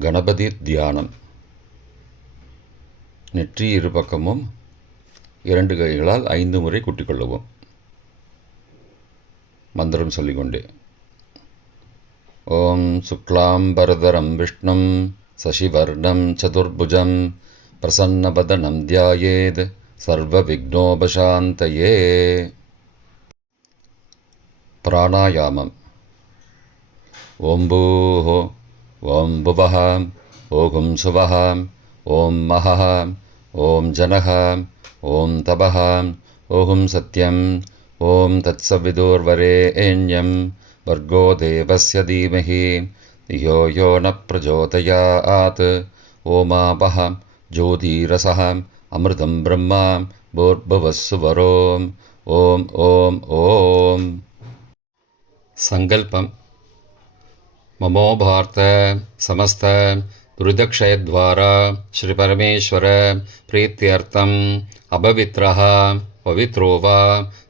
கணபதி தியானம். நெற்றி இரு பக்கமும் இரண்டு கைகளால் ஐந்து முறை கூட்டிக்கொள்ளவும். மந்திரம் சொல்லிக்கொண்டே. ஓம் சுக்லாம்பரதரம் விஷ்ணும் சசிவர்ணம் சதுர்புஜம் பிரசன்னபதனம் தியாயேத் சர்வவிக்னோபசாந்தயே. பிராணாயாமம். ஓம் ॐ भुवः ॐ सुवः ॐ महः ॐ जनः ॐ तपः ॐ सत्यम् ॐ तत्सविदुर्वरेण्यं भर्गो देवस्य धीमहि धियो यो न प्रचोदयात्। ओमापः ज्योतिरसः अमृतं ब्रह्मा भूर्भुवस्सुवरो। ॐ ॐ ॐ। सङ्कल्पम् ममो भारत समस्त दुरिदक्षयद्वारा श्रीपरमेश्वर प्रीत्यर्थम् अपवित्रः पवित्रो वा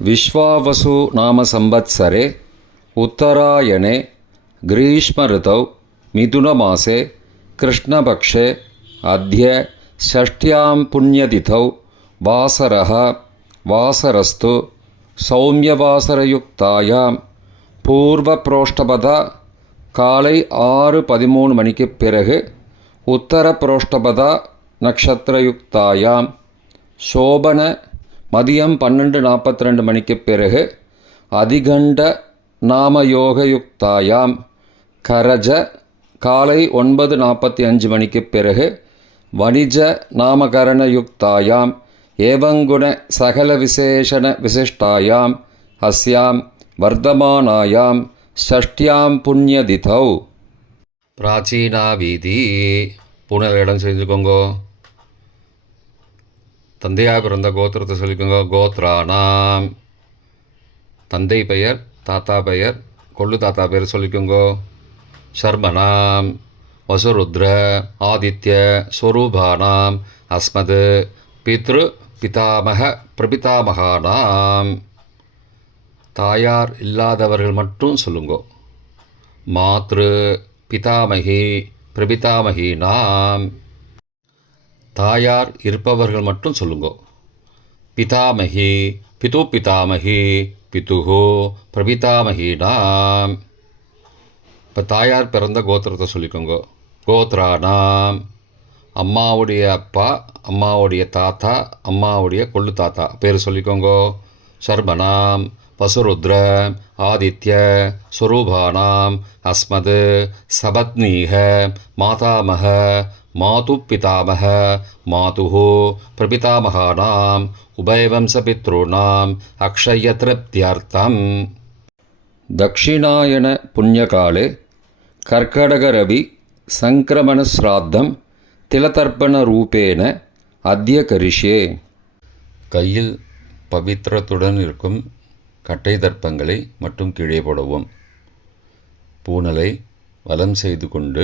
विश्वावसु नाम संवत्सरे उत्तरायणे ग्रीष्मऋतौ मिथुनमासे कृष्णपक्षे अद्य षष्ट्यां पुण्यतिथौ वासरः वासरस्तु சௌமியவாசரயுக்தாயாம் பூர்வ காலை ஆறு பதிமூணு மணிக்கு பிறகு உத்தர புரோஷ்டபதா நக்ஷத்திரயுக்தாயாம் சோபன மதியம் பன்னெண்டு நாற்பத்தி ரெண்டு மணிக்கு பிறகு அதிகண்ட நாமயோகயுக்தாயாம். கரஜ காலை ஒன்பது நாற்பத்தி அஞ்சு மணிக்கு பிறகு வணிஜ நாமகரண யுக்தாயாம் ஏவங்குண சகல விசேஷண விசிஷ்டாயாம். அஸ்யாம் வர்த்தமானாயாம் ஷஷ்டியாம் புண்ணியதிதௌ. பிராச்சீனா வீதி புனல் இடம் செஞ்சுக்கோங்கோ. தந்தையாக பிறந்த கோத்திரத்தை சொல்லிக்கோங்க. கோத்ரானாம். தந்தை பெயர் தாத்தா பெயர் கொள்ளு தாத்தா பெயர் சொல்லிக்கோங்க. ஷர்மனாம் வசுருத்ர ஆதித்ய ஸ்வரூபானாம். அஸ்மது பித்ரு பிதாமக பிரபிதாமகானாம். தாயார் இல்லாதவர்கள் மட்டும் சொல்லுங்கோ. மாத்ரு பிதாமகி பிரபிதாமகி நாம் தாயார் இருப்பவர்கள் மட்டும் சொல்லுங்கோ. பிதாமகி பிது பிதாமகி பிதுகோ பிரபிதாமகிடாம் இப்போ தாயார் பிறந்த கோத்திரத்தை சொல்லிக்கோங்க. கோத்ரானாம். அம்மாவுடைய அப்பா அம்மாவுடைய தாத்தா அம்மாவுடைய கொள்ளு தாத்தா பேர் சொல்லிக்கோங்க. சர்மனாம் வசுருத்ர ஆதித்ய ஸ்வரூபானாம் அஸ்மது சபத்னீக மாதாமக மாது பிதாமக மாது பிரபிதாமகானாம் உபயவம்சபித்ருணாம் அக்ஷய திருப்தியார்த்தம் தக்ஷிணாயன புண்ணியகாலே கர்க்கடகரவி சங்கிரமணஸ்ராத்தம் திலதர்ப்பண ரூபேன அத்திய கரிஷே கையில் பவித்திரத்துடன் இருக்கும் கட்டை தர்ப்பங்களை மட்டும் கீழே போடவும். பூனலை வலம் செய்து கொண்டு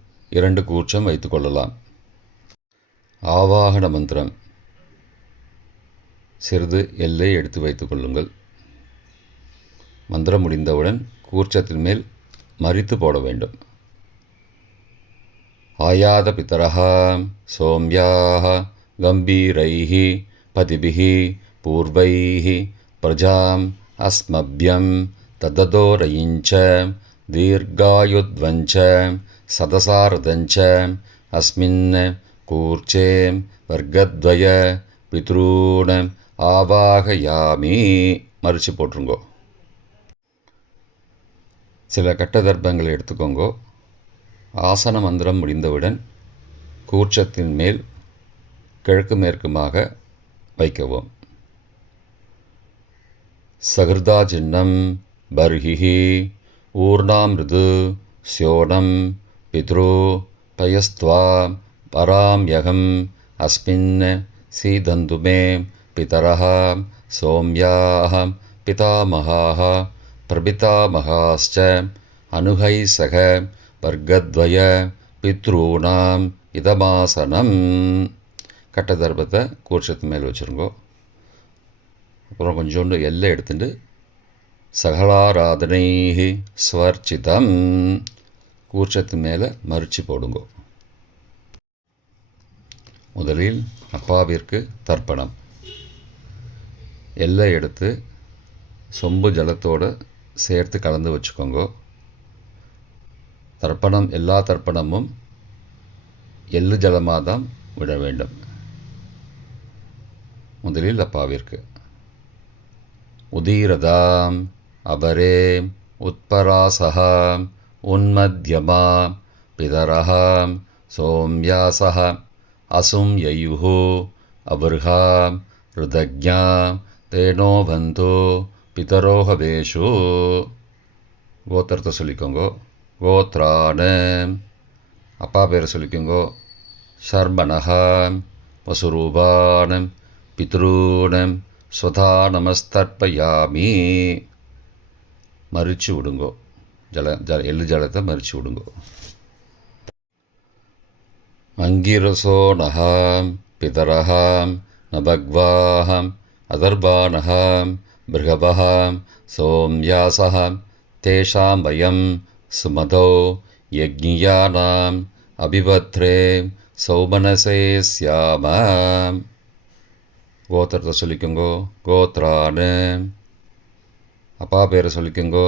இரண்டு கூற்றம் வைத்துக்கொள்ளலாம் ஆவாகன மந்திரம். சிறிது எல்லை எடுத்து வைத்துக்கொள்ளுங்கள் மந்திரம் முடிந்தவுடன் கூர்ச்சத்தின் மேல் மறித்து போட வேண்டும். ஆயாத பித்தரா சோம்யாக கம்பீரைः பதிபிः பூர்வைः பிரஜாம் அஸ்மபியம் தததோரையிஞ்ச தீர்காயுத்வஞ்ச सदसारदञ्च अस्मिन् कूर्चे वर्गद्वय பித்ரூண ஆவாகயாமி மறித்து போட்டுருங்கோ சில கட்ட தர்ப்பங்களை எடுத்துக்கோங்கோ ஆசன மந்திரம் முடிந்தவுடன் கூர்ச்சத்தின் மேல் கிழக்கு மேற்குமாக வைக்கவும் சகிருதா சின்னம் பர்ஹிஹி ஊர்ணாமிருது ஸ்யோனம் பித்ரு பயஸ்துவா பராம்யகம் அஸ்மின் சீதந்து மே பிதரः சோம்யாः पितामहाः प्रपितामहाश्च अनुहैः सह वर्गद्वय பித்ரூணாம் இதமாசனம் கட்ட தர்ப்பத்தை கூர்ச்சத்து மேல் வச்சுருங்கோ அப்புறம் கொஞ்சோண்டு எல்லை எடுத்துட்டு சகலாராதனை ஸ்வர்ச்சிதம் கூர்ச்சத்து மேலே மறித்து போடுங்கோ. முதலில் அப்பாவிற்கு தர்ப்பணம். எல்லை எடுத்து சொம்பு ஜலத்தோடு சேர்த்து கலந்து வச்சுக்கோங்க. தர்ப்பணம் எல்லா தர்ப்பணமும் எள்ளு ஜலமாக தான் விட வேண்டும். முதலில் அப்பாவிற்கு. உதீரதாம் அபரே உத்பராசகாம் உன்மத்தியமா பிதரஹாம் சோம்யாசः அசும் யயுः அபர்ஹாம் ருதஜ்ஞா தேனோ பந்தோ பிதரோகவேஷு கோத்திரத்தை சொல்லிக்கோங்கோ கோத்ரான அப்பா பேரை சொல்லிக்கோங்கோ சர்மணஹாம் வசுரூபானம் பித்ரூனம் ஸ்வதா நமஸ்தர்ப்பயாமி மறிச்சு விடுங்கோ ஜல ஜல எள்ளு ஜலத்தை மறித்து விடுங்கோ. அங்கிரசோ நகாம் பிதரகாம் நபக்வாஹாம் அதர்பானகாம் பிருகபகாம் சோம்யாசகாம் தேஷாம் வயம் சுமதோ யஜ்ஞியானாம் அபிபத்ரே சௌமனசே சியாம கோத்திரத்தை சொல்லிக்கோங்கோ கோத்ரான்னு அப்பா பேரை சொல்லிக்கோங்கோ.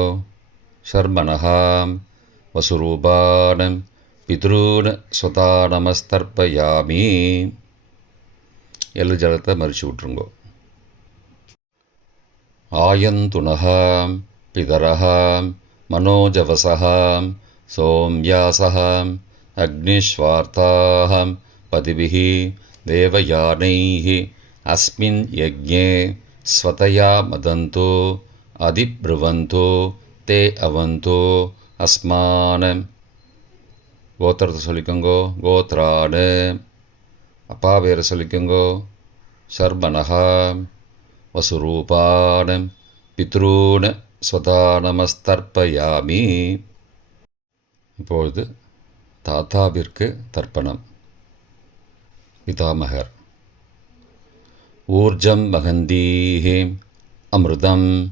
ஷர்மனஹாம் வசுரூபானம் பித்ரூன் ஸ்வதா நமஸ்தர்ப்பயாமி எள்ளு ஜலத்தை மறிச்சு விட்ருங்கோ ஆயந்துனः पितरः मनोजवसः सोम्यासः अग्निश्वार्ताः पतिभिः देवयानैः अस्मिन् यज्ञे स्वतया मदन्तो அதிப்ருவந்தோ தே அவந்தோ அஸ்மான். கோத்திரத்தை சொல்லிக்கோங்கோ கோத்ராடு அப்பா பேரை சொல்லிக்கோங்கோ சர்மனகா. வசுரூபான. பித்ரூன ஸ்வதானமஸ்தர்ப்பயாமி. இப்பொழுது தாத்தாவிற்கு தர்ப்பணம். பிதாமகர். ஊர்ஜம் மகந்தீஹே அமிர்தம்.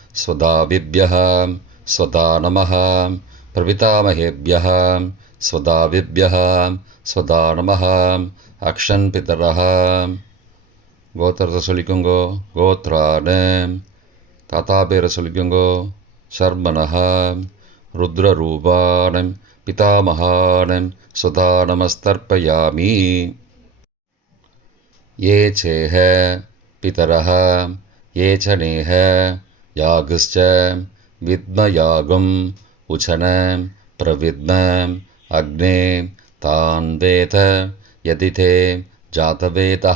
स्वदाविभ्यः स्वदा नमः प्रपितामहेभ्यः स्वदाविभ्यः स्वदा नमः अक्षन् पितरः கோத்திரத்தை சொல்லிக்கோங்கோ கோத்ரான தாத்தா பேரை சொல்லிக்கோங்கோ சர்மனஹா ருத்ரரூபானம் பிதாமகானம் சுதா நமஸ்தர்ப்பயாமி ये चेह पितरः ये च नेह யாகுஷ்ச வித்ம யாகும் உச்சன பிரவித்ம அக்னே தான் வேத யதிதே ஜாதவேதா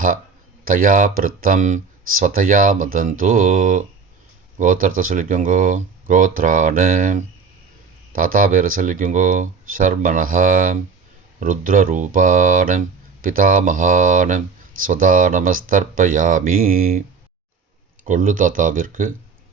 தயா பிருத்தம் ஸ்வதையா மதந்து கோத்திரத்தை சொல்லிக்கோங்கோ கோத்ரானு தாத்தா பேரை சொல்லிக்கோங்கோ ஷர்மனஹ ருத்ரரூபான் பிதாமகான் ஸ்வதா நமஸ்தர்ப்பயாமி கொள்ளு தாத்தாவிற்கு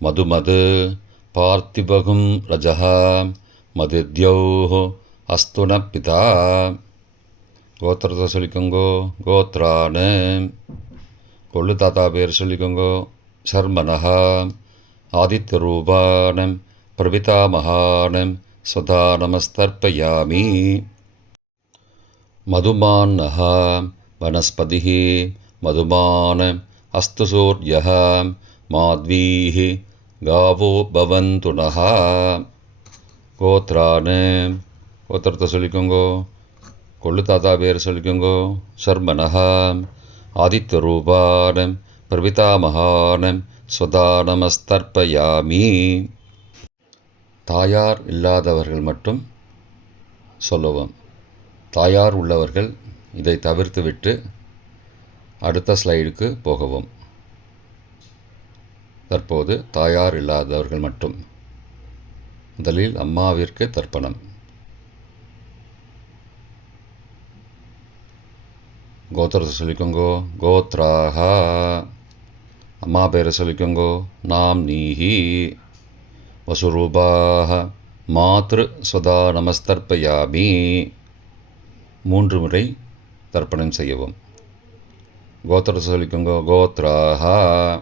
மதுமது பார்த்திபகும் ரஜः மதித்யௌः அஸ்து ந பிதா கோத்திரத்தை சொல்லிக்கோங்கோ கோத்ரான்னு கொள்ளு தாத்தா பேர் சொல்லிக்கோங்கோ சர்மனஹா ஆதித்ய ரூபானம் பிரபிதாமகானம் சுதா நமஸ்தர்ப்பயாமி मधुमान्नः वनस्पतिः मधुमान् अस्तु सूर्यः माध्वीः गावो भवन्तु नः கோத்ரான் கோத்திரத்தை சொல்லிக்கோங்கோ கொள்ளு தாத்தா பேர் சொல்லிக்கோங்கோ சர்மனஹா ஆதித்ய ரூபானம் பிரபிதாமகானம் ஸ்வதா நமஸ்தர்ப்பயாமி தாயார் இல்லாதவர்கள் மட்டும் சொல்லவும் தாயார் உள்ளவர்கள் இதை தவிர்த்துவிட்டு அடுத்த ஸ்லைடுக்கு போகவும் தற்போது தாயார் இல்லாதவர்கள் மட்டும். முதலில் அம்மாவிற்கு தர்ப்பணம். கோத்திரத்தை சொல்லிக்கோங்கோ. கோத்ராஹா. அம்மா பேரை சொல்லிக்கோங்கோ. நாம் நீஹி. வசுரூபாக மாத்ரு சுதா நமஸ்தர்ப்பயாமி. மூன்று முறை தர்ப்பணம் செய்யவும். கோத்திரத்தை சொல்லிக்கோங்கோ. கோத்ராஹா.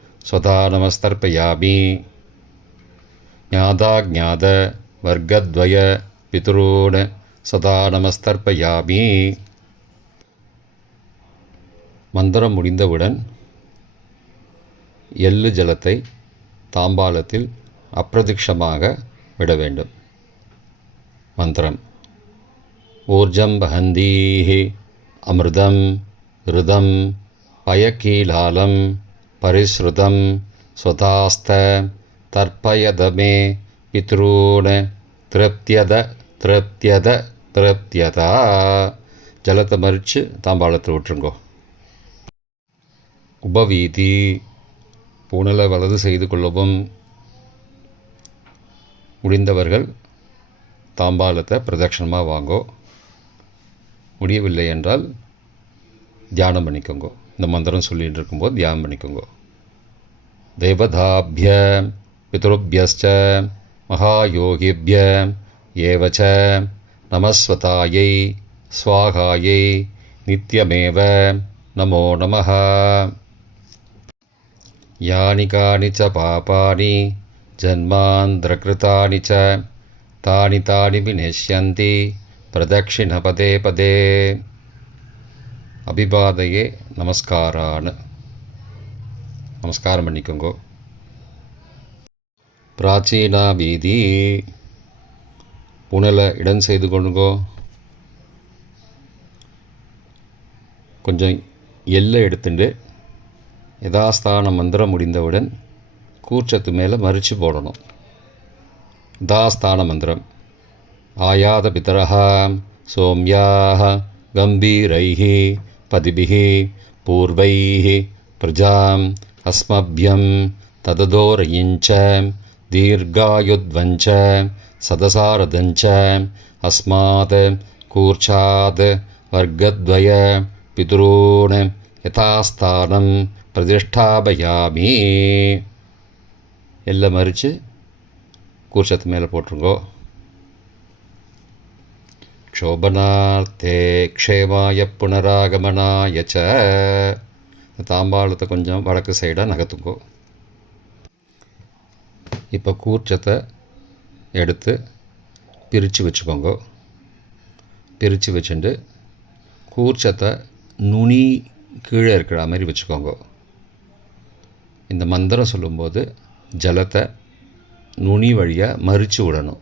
स्वधा नमस्तर्पयामि ज्ञाताज्ञात वर्गद्वय पितॄन् சதா நமஸ்தர்ப்பயாமி மந்திரம் முடிந்தவுடன் எள்ளு ஜலத்தை தாம்பாலத்தில் அப்பிரதிக்ஷமாக விட வேண்டும் மந்திரம் ஊர்ஜம் வஹந்தீஹி அமிர்தம் ருதம் பயக்கீலாலம் परिश्रुतं स्वतास्थ तर्पयद मे पितॄन् திருப்தியத திருப்தியத திருப்தியதா ஜலத்தை மறித்து தாம்பாளத்தில் விட்டுருங்கோ உபவீதி பூனலை வலது செய்து கொள்ளவும் முடிந்தவர்கள் தாம்பாலத்தை பிரதட்சணமாக வாங்கோ முடியவில்லை என்றால் தியானம் பண்ணிக்கோங்க இந்த மந்திரம் சொல்லிகிட்டு இருக்கும்போது தியானம் பண்ணிக்கோங்க. தேவதாபிய பித்ருபியச்ச மகாயோகிபிய ஏவச்ச நமஸ்வதாயை ஸ்வாகாயை நித்தியமேவ நமோ நம யானி காணி ச பாபானி ஜன்மாந்திரகிருத்தானி ச தானி தானி விநேஷ்யந்தி பிரதட்சிணபதே பதே. அபிபாதையே நமஸ்காரான. நமஸ்காரம் பண்ணிக்கோங்க. பிராச்சீனா வீதி. புனலை இடம் செய்து கொண்டுங்கோ கொஞ்சம் எல்லை எடுத்துட்டு யதாஸ்தான மந்திரம் முடிந்தவுடன் கூச்சத்து மேலே மறித்து போடணும். தாஸ்தான மந்திரம். ஆயாத பிதரா சோம்யாக கம்பீரைஹி पदिभिः पूर्वैः प्रजाम् अस्मभ्यं तददोरयिञ्च दीर्घायुध्वञ्च सदसारदञ्च अस्मात् कूर्चात् वर्गद्वय पितॄन् यथास्थानं பிரதிஷ்டாபயாமி எல்லாம் மறித்து கூர்ச்சத்து மேலே போட்டுருங்கோ க்ஷோபனார்த்தே க்ஷேமாய புனராகமனாய ச. தாம்பாளத்தை கொஞ்சம் வடக்கு சைடாக நகர்த்துங்கோ. இப்போ கூர்ச்சத்தை எடுத்து பிரித்து வச்சுக்கோங்க. பிரித்து வச்சுட்டு கூர்ச்சத்தை நுனி கீழே இருக்கிற மாதிரி வச்சுக்கோங்க. இந்த மந்திரம் சொல்லும்போது ஜலத்தை நுனி வழியாக மறித்து விடணும்.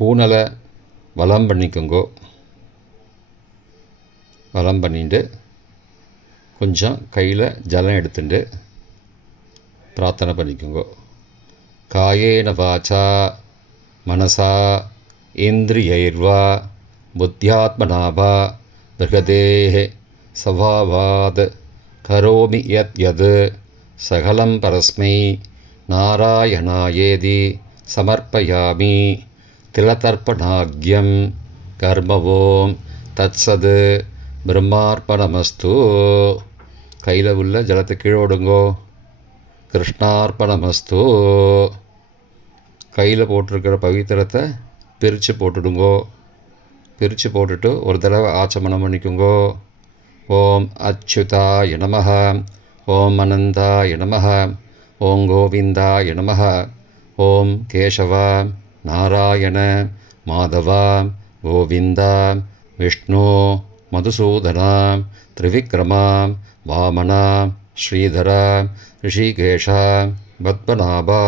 பூனலை வளம் பண்ணிக்கோங்கோ. வளம் பண்ணிட்டு கொஞ்சம் கையில் ஜலம் எடுத்துட்டு பிரார்த்தனை பண்ணிக்கோங்கோ. காயேன வாச்சா மனசா இந்திரியைர்வா புத்தியாத்மநாபா வா சவாவாத் கரோமி யத் யத் சகலம் பரஸ்மை நாராயணாயேதி சமர்ப்பயாமி. திலதர்ப்பணாக்யம் கர்மவோம் தத்சத் பிரம்மார்ப்பணமஸ்து கையில் உள்ள ஜலத்தை கீழே விடுங்கோ கிருஷ்ணார்ப்பணமஸ்து கையில் போட்டிருக்கிற பவித்திரத்தை பிரித்து போட்டுடுங்கோ. பிரித்து போட்டுட்டு ஒரு தடவை ஆச்சமனம் பண்ணிக்கோங்கோ. ஓம் அச்சுதாய நமः ஓம் அனந்தாய நமः ஓம் கோவிந்தாய நமः ஓம் கேசவா. நாராயண மாதவா கோவிந்தா விஷ்ணு மதுசூதனா திரிவிக்ரமா வாமனா ஸ்ரீதரா ரிஷிகேஷா பத்மநாபா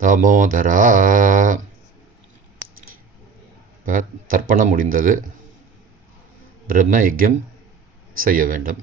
தாமோதரா. இப்போ தர்ப்பணம் முடிந்தது. பிரம்ம யஜ்யம் செய்ய வேண்டும்.